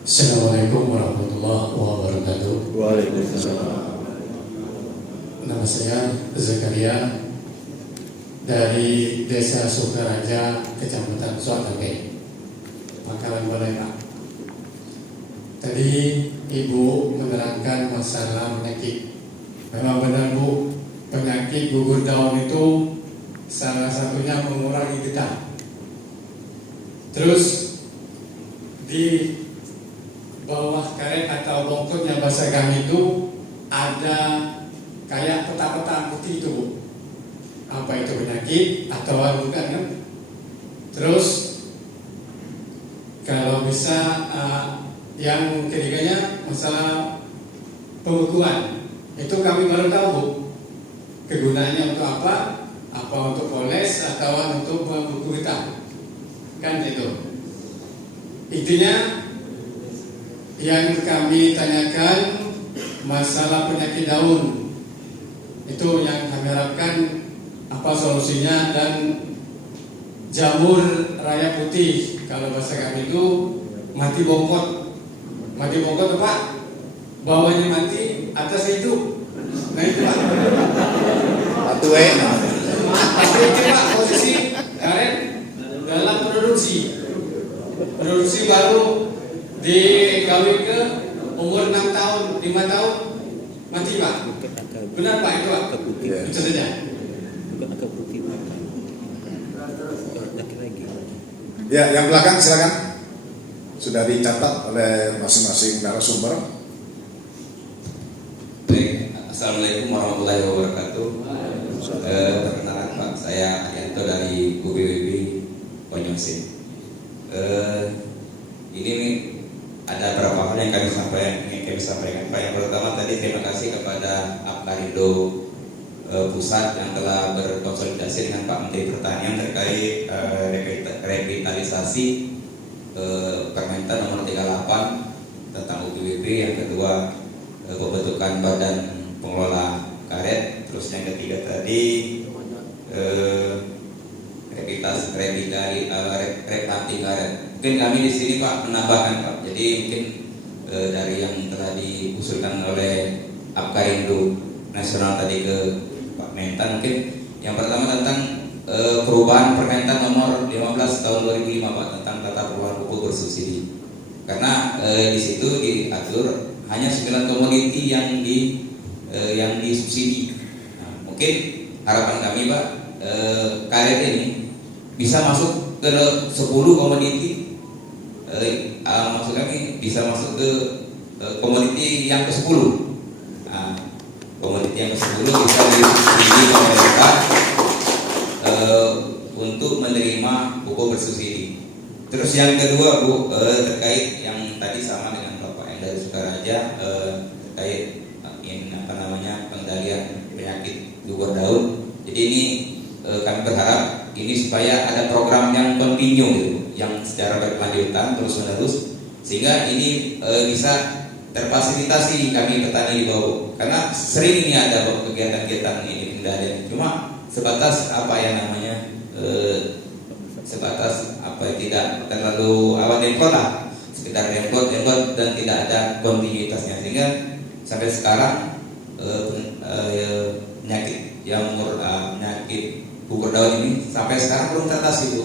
Assalamualaikum warahmatullahi wabarakatuh. Waalaikumsalam. Nama saya Zakaria dari Desa Sukaraja, Kecamatan Suatake, Pangkalan Balai Pak. Tadi Ibu menerangkan masalah penyakit. Memang benar Bu, penyakit gugur daun itu salah satunya mengurangi getah. Terus di bawah karet atau bongkotnya bahasa kami itu ada kayak peta-peta putih itu Bu. Apa itu penyakit atau bukan kan? Terus kalau bisa yang ketiganya masalah pembekuan, itu kami baru tahu Bu. Kegunaannya untuk apa? Apa untuk poles atau untuk membeku getah? Kan itu. Intinya yang kami tanyakan masalah penyakit daun, itu yang kami harapkan apa solusinya, dan jamur raya putih kalau bahasa kami itu mati bongkot. Mati bongkot apa? Bawahnya mati, atasnya hidup. Nah itu Pak. Atu enak. Itu Pak posisi karet dalam produksi baru dikawin ke umur 6 tahun, 5 tahun mati Pak. Benar Pak itu Pak? Itu saja. Ya, yang belakang silakan. Sudah dicatat oleh masing-masing narasumber. Baik, Assalamualaikum warahmatullahi wabarakatuh. Perkenalkan Pak, saya Yanto dari UBWB Konyosin. Ini ada beberapa hal yang kami sampaikan. Pak, yang pertama tadi terima kasih kepada Apkarindo Pusat yang telah berkonsolidasi dengan Pak Menteri Pertanian terkait revitalisasi Permentan nomor 38 tentang UBWB. Yang kedua pembentukan badan pengelola karet. Terus yang ketiga tadi replanting karet. Mungkin kami di sini Pak menambahkan Pak. Jadi mungkin dari yang telah diusulkan oleh Apkarindo Nasional tadi ke Pak Mentan, mungkin yang pertama tentang perubahan Permentan nomor 15 tahun 2005 Pak tentang tata kelola pupuk bersubsidi. Karena di situ diatur hanya 9 komoditi yang disubsidi. Nah, mungkin harapan kami Pak, karet ini bisa masuk ke 10 komoditi. Maksud kami bisa masuk ke komoditi yang ke-10. Nah, komoditi yang ke-10 bisa disubsidi oleh pemerintah untuk menerima pupuk bersubsidi. Terus yang kedua Bu, terkait yang tadi sama dengan Bapak yang dari Sukaraja, terkait pengendalian penyakit gugur daun. Jadi ini kami berharap ini supaya ada program yang kontinu gitu, yang secara berkelanjutan terus menerus, sehingga ini bisa terfasilitasi kami petani di bawah. Karena sering ini ada kegiatan-kegiatan ini pengendalian, cuma sebatas apa yang namanya tidak terlalu awal demplot lah, sekitar demplot dan tidak ada kontinuitasnya, sehingga sampai sekarang penyakit gugur daun ini sampai sekarang belum teratasi Bu.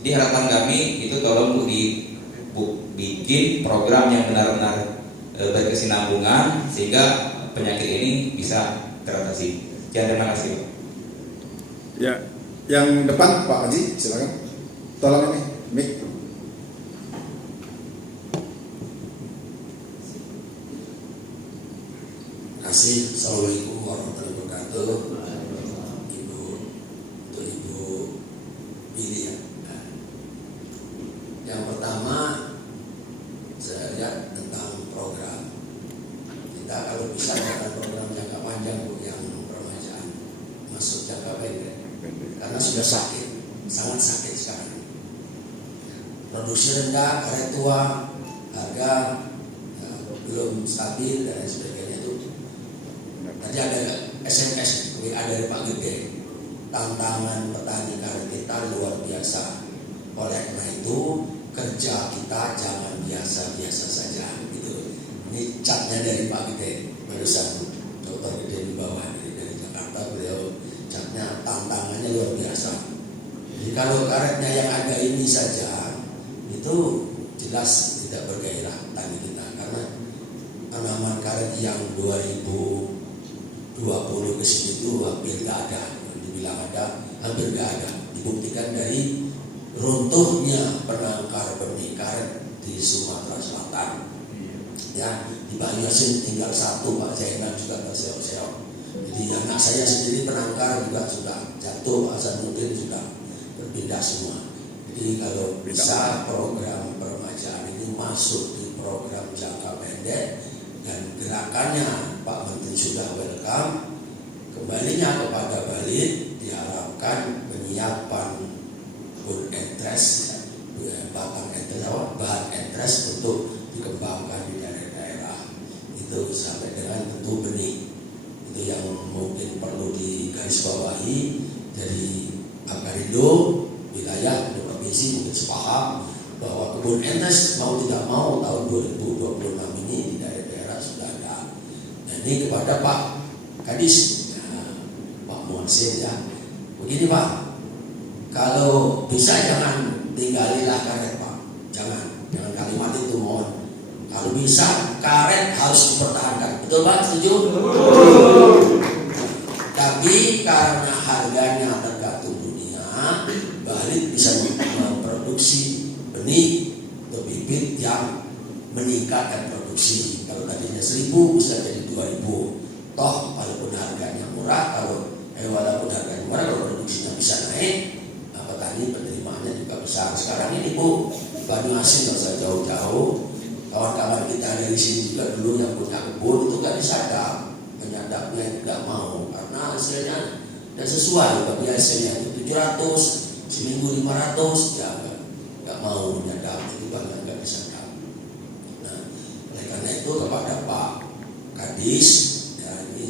Jadi harapan kami itu tolong Bu bikin program yang benar-benar berkesinambungan sehingga penyakit ini bisa teratasi. Terima kasih Pak. Ya, yang depan Pak Haji silakan. Tolong ini mic. Terima kasih. Assalamualaikum warahmatullahi wabarakatuh. Ibu Billy ya. Yang pertama saya lihat tentang program. Kita kalau bisa melakukan program jangka panjang Bu, yang permajaan masuk jangka pendek. Karena sudah sakit, sangat sakit sekarang. Produksi rendah, karet tua, harga belum stabil dan sebagainya itu. Tadi ada SMS WA dari Pak Gede, tantangan petani karet kita luar biasa. Oleh karena itu kerja kita jangan biasa-biasa saja. Ini catnya dari Pak Gede, barusan Dr. Gede di bawah dari Jakarta, beliau catnya tantangannya luar biasa. Jadi kalau karetnya yang ada ini saja itu jelas tidak bergairah tani kita, karena tanaman karet yang 2020 ke sini itu hampir nggak ada, dibilang ada hampir nggak ada. Dibuktikan dari runtuhnya penangkar benih karet di Sumatera Selatan. Ya, di Banyuasin tinggal satu, Pak Zainal juga terseok-seok. Jadi anak saya sendiri penangkar juga sudah jatuh, Hasanuddin sudah berpindah semua. Jadi kalau bisa program peremajaan ini masuk di program jangka pendek dan gerakannya Pak Menteri sudah welcome, kembalinya kepada Bali diharapkan penyiapan bun entres, batang entres, bahan entres untuk dikembangkan di daerah-daerah itu sampai dengan tentu benih. Itu yang mungkin perlu digarisbawahi dari Akarindo wilayah provinsi mungkin sepaham bahwa kebun entres mau tidak mau tahun 2026 ini di daerah-daerah sudah ada. Dan ini kepada Pak Kadis, ya, Pak Muhammad ya, begini Pak, kalau bisa jangan tinggalilah karet Pak, jangan kalimat itu mohon. Kalau bisa karet harus dipertahankan, betul Pak, setuju? Tapi karena harganya tergantung dunia, Bali bisa memproduksi benih atau bibit yang meningkatkan produksi. Kalau tadinya 1.000 bisa jadi 2.000. Toh walaupun harganya murah, walaupun harganya murah, kalau produksinya bisa naik, petani penerimaannya juga besar. Sekarang ini Bu, Banyuasin nggak usah jauh-jauh. Kawan-kawan kita dari sini juga dulu yang punya kebun itu nggak disadap, menyadapnya tidak mau karena hasilnya tidak sesuai. Bagi hasilnya itu 700, seminggu 500, ya nggak mau menyadap, itu banyak nggak disadap. Nah, oleh karena itu kepada Pak Kadis, ya ini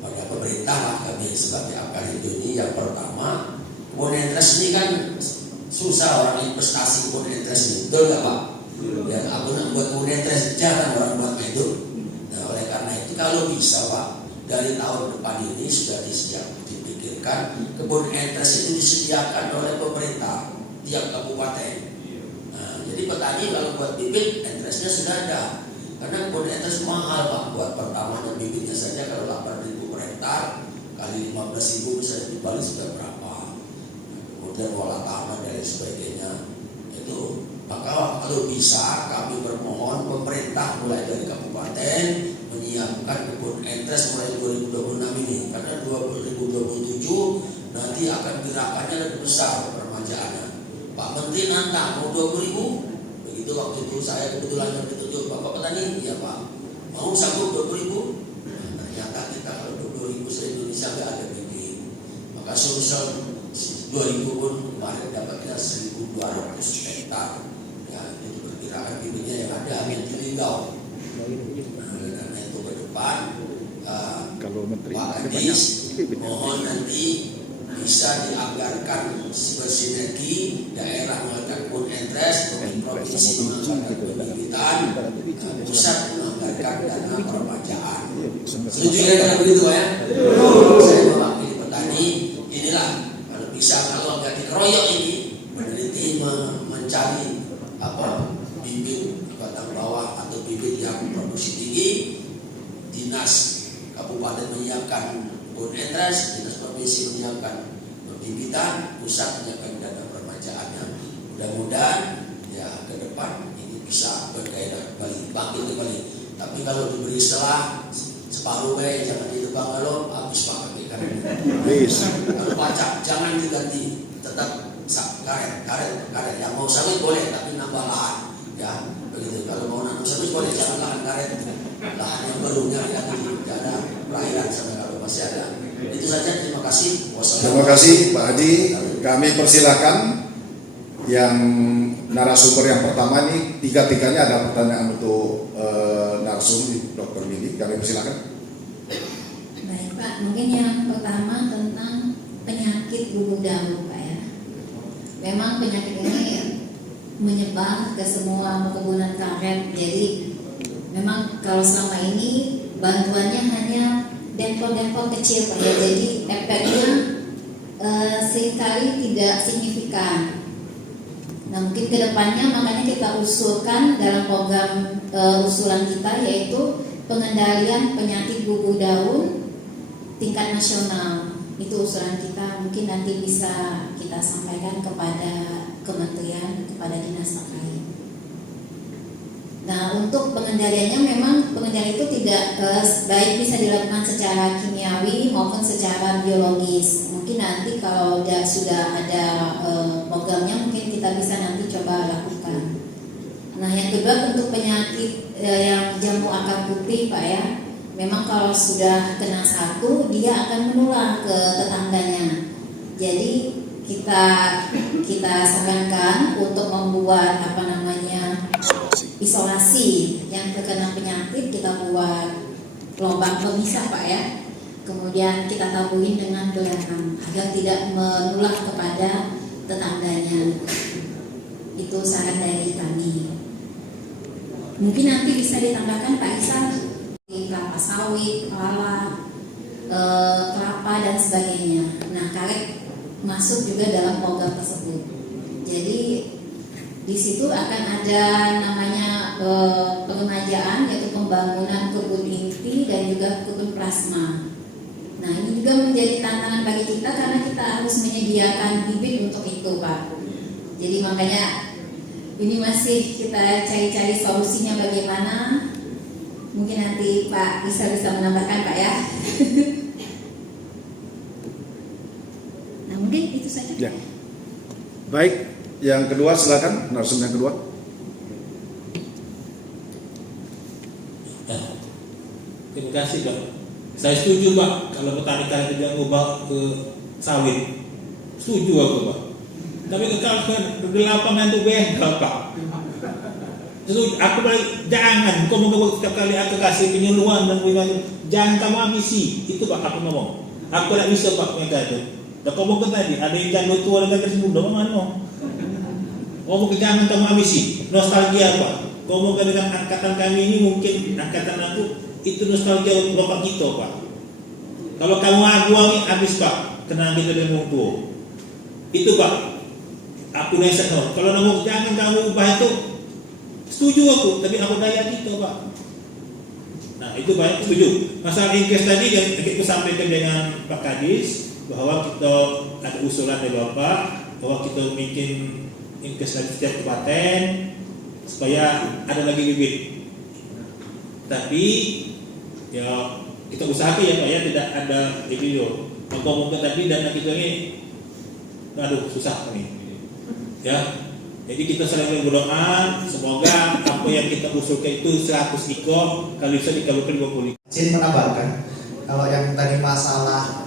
pada pemerintah lah kami sebagai Akarindo ini yang pertama, kebun entres ini kan susah orang investasi kebun entres ini, betul nggak Pak? Ya, aku nak buat kebun entres jarang orang buat itu. Nah, oleh karena itu kalau bisa Pak, dari tahun depan ini sudah dipikirkan kebun entres itu disediakan oleh pemerintah tiap kabupaten. Nah, jadi petani kalau buat bibit entresnya sudah ada. Karena kebun entres mahal Pak, buat pertamanya bibitnya saja kalau 8.000 per hektar kali 15.000 bisa di Bali sudah berapa? Kemudian olah tanah dan sebagainya itu. Maka kalau bisa kami bermohon pemerintah mulai dari kabupaten menyiapkan kebun entres mulai 2026 ini, karena 2027 nanti akan gerakannya lebih besar peremajaannya. Pak Menteri nantang mau 20.000, begitu waktu itu saya kebetulan yang ditunjuk Bapak petani, ya Pak mau sanggup 20.000. Nah, ternyata kita kalau 20.000 se-Indonesia nggak ada bibit, maka solusi 2.000 pun kemarin dapat kita 1.200 hektar. Perkiraan bibitnya yang ada hanya di Linggau. Nah, karena itu ke depan Pak Kadis mohon nanti bisa dianggarkan bersinergi daerah menganggarkan kebun entres, provinsi menganggarkan pembibitan, pusat menganggarkan dana peremajaan. Setuju ya begitu ya? Saya mewakili petani, inilah kalau bisa, kalau nggak dikeroyok ini meneliti mencari bibit batang bawah atau bibit yang produksi tinggi, dinas kabupaten menyiapkan kebun entres, dinas provinsi menyiapkan pembibitan, pusat menyiapkan dana peremajaannya. Mudah-mudahan ya ke depan ini bisa bergairah kembali, bangkit kembali. Tapi kalau diberi setelah separuh jangan ditebang, kalau habis pakai karet. Kalau pacak jangan diganti, tetap karet yang mau sawit boleh tapi nambah lahan, ya begitu. Kalau mau nanam sawit boleh, jangan lahan karet, lahan yang barunya yang tidak ada perairan sampai kalau masih ada. Itu saja, terima kasih. Terima kasih Pak Haji. Kami persilakan yang narasumber yang pertama ini, tiga-tiganya ada pertanyaan untuk narasumber Dr. Mili. Kami persilakan. Baik Pak, mungkin yang pertama tentang penyakit bubuk daun Pak ya. Memang penyakit ini menyebar ke semua perkebunan karet. Jadi Memang kalau selama ini bantuannya hanya dempot-dempot kecil Pak ya, jadi efeknya seringkali tidak signifikan. Nah mungkin kedepannya makanya kita usulkan dalam program usulan kita yaitu pengendalian penyakit gugur daun tingkat nasional. Itu usulan kita, mungkin nanti bisa kita sampaikan kepada kementerian, kepada dinas terkait. Nah untuk pengendaliannya memang pengendalian itu tidak baik bisa dilakukan secara kimiawi maupun secara biologis. Mungkin nanti kalau sudah ada programnya mungkin kita bisa nanti coba lakukan. Nah yang kedua untuk penyakit yang jamur akar putih Pak ya, memang kalau sudah kena satu dia akan menular ke tetangganya. Jadi kita sarankan untuk membuat isolasi yang terkena penyakit, kita buat lubang pemisah Pak ya. Kemudian kita taburin dengan belerang agar tidak menular kepada tetangganya. Itu saran dari kami. Mungkin nanti bisa ditambahkan Pak Ihsan di kelapa sawit, pala, kelapa dan sebagainya. Nah karet masuk juga dalam program tersebut. Jadi di situ akan ada namanya peremajaan yaitu pembangunan kebun inti dan juga kebun plasma. Nah ini juga menjadi tantangan bagi kita karena kita harus menyediakan bibit untuk itu Pak. Jadi makanya ini masih kita cari-cari solusinya bagaimana. Mungkin nanti Pak bisa menambahkan Pak ya. Nah mungkin itu saja. Ya. Baik. Yang kedua silakan, narsum yang kedua. Terima kasih Pak. Saya setuju Pak kalau petani karet tidak ngubah ke sawit. Setuju aku Pak. Tapi kalau di lapangan itu beda Pak. Setuju. Aku balik jangan. Kau mau setiap kali aku kasih penyuluhan dan jangan kamu ambisi. Itu Pak aku ngomong. Aku tidak bisa Pak mereka itu. Dan kau mau tadi ada yang jangan tua dan generasi muda mana? Ngomong ke jangan kamu ambisi, nostalgia Pak. Ngomong dengan angkatan kami ini mungkin angkatan aku itu nostalgia bapak kita Pak. Kalau kamu buang habis Pak, tenang kita dengan tua. Itu Pak. Aku nasihat no. Kalau ngomong jangan kamu ubah itu, setuju aku, tapi aku daya kita Pak. Nah itu baik setuju. Masalah inkes tadi yang kita sampaikan dengan Pak Kadis bahwa kita ada usulan dari Bapak bahwa kita bikin inkes lagi setiap kabupaten supaya ada lagi bibit. Tapi ya kita usahakan ya Pak ya tidak ada video. Ngomong tadi dana kita ini, aduh susah nih. Ya, jadi kita selalu berdoa semoga apa yang kita usulkan itu 100 ikon kalau bisa dikabulkan 20. Izin menambahkan kalau yang tadi masalah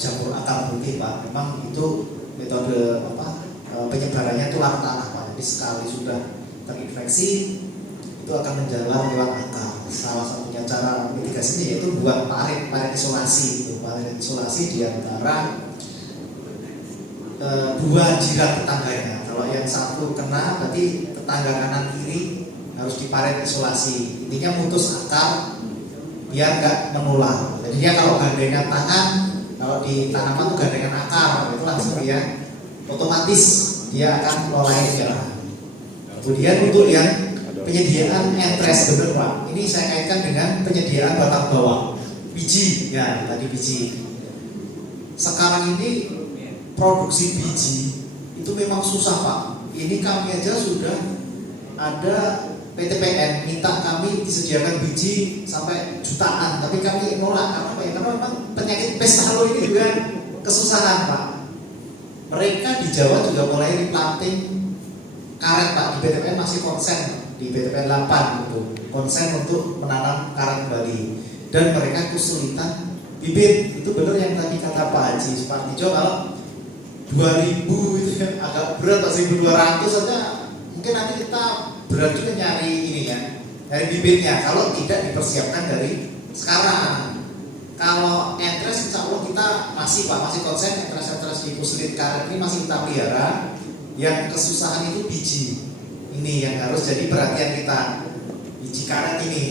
jamur akar putih Pak, memang itu metode penyebarannya itu lewat tanah Pak. Jadi sekali sudah terinfeksi itu akan menjalar lewat akar. Salah satunya cara mitigasinya yaitu buat parit isolasi. Parit isolasi di antara dua jirat tetangganya. Kalau yang satu kena berarti tetangga kanan kiri harus diparit isolasi. Intinya mutus akar biar nggak menular. Jadi dia kalau gandengan tangan, kalau di tanaman itu gandengan akar, itu langsung dia otomatis dia akan mulai menyerah. Kemudian untuk yang penyediaan entres benar Pak, ini saya kaitkan dengan penyediaan batang bawah biji ya tadi biji. Sekarang ini produksi biji itu memang susah Pak. Ini kami aja sudah ada PTPN minta kami disediakan biji sampai jutaan, tapi kami nolak karena apa ya? Karena memang penyakit pest halo ini juga kesusahan Pak. Mereka di Jawa juga mulai replanting karet Pak. Di BTPN masih konsen di BTPN 8 itu konsen untuk menanam karet kembali dan mereka kesulitan bibit. Itu benar yang tadi kata Pak Haji Supartijo, kalau 2000 itu ya, agak berat, 1200 saja mungkin nanti kita berat juga nyari ini ya, nyari bibitnya kalau tidak dipersiapkan dari sekarang. Kalau entres insya Allah kita masih Pak, masih konsen entres di puslit karet ini masih kita pelihara. Yang kesusahan itu biji ini yang harus jadi perhatian kita. biji karet ini.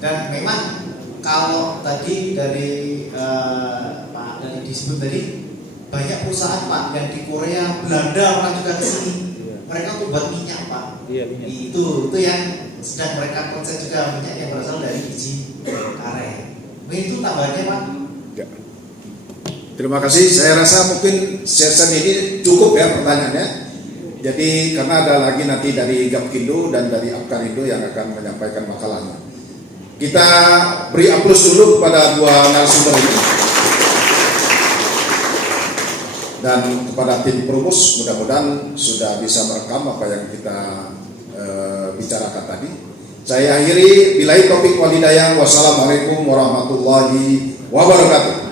Dan memang kalau tadi dari Pak dari disebut tadi banyak perusahaan Pak yang di Korea, Belanda orang juga ke sini. Mereka tuh buat minyak Pak. Iya, minyak. Itu yang sedang mereka proses juga, minyak yang berasal dari biji karet. Nah, itu tambahannya Pak. Ya. Terima kasih. Saya rasa mungkin sesi ini cukup ya pertanyaannya. Jadi karena ada lagi nanti dari Gapkindo dan dari Apkarindo yang akan menyampaikan makalahnya. Kita beri aplaus dulu kepada dua narasumber ini. Dan kepada tim perumus, mudah-mudahan sudah bisa merekam apa yang kita bicarakan tadi. Saya akhiri, billahi taufiq wal hidayah. Wassalamualaikum warahmatullahi wabarakatuh.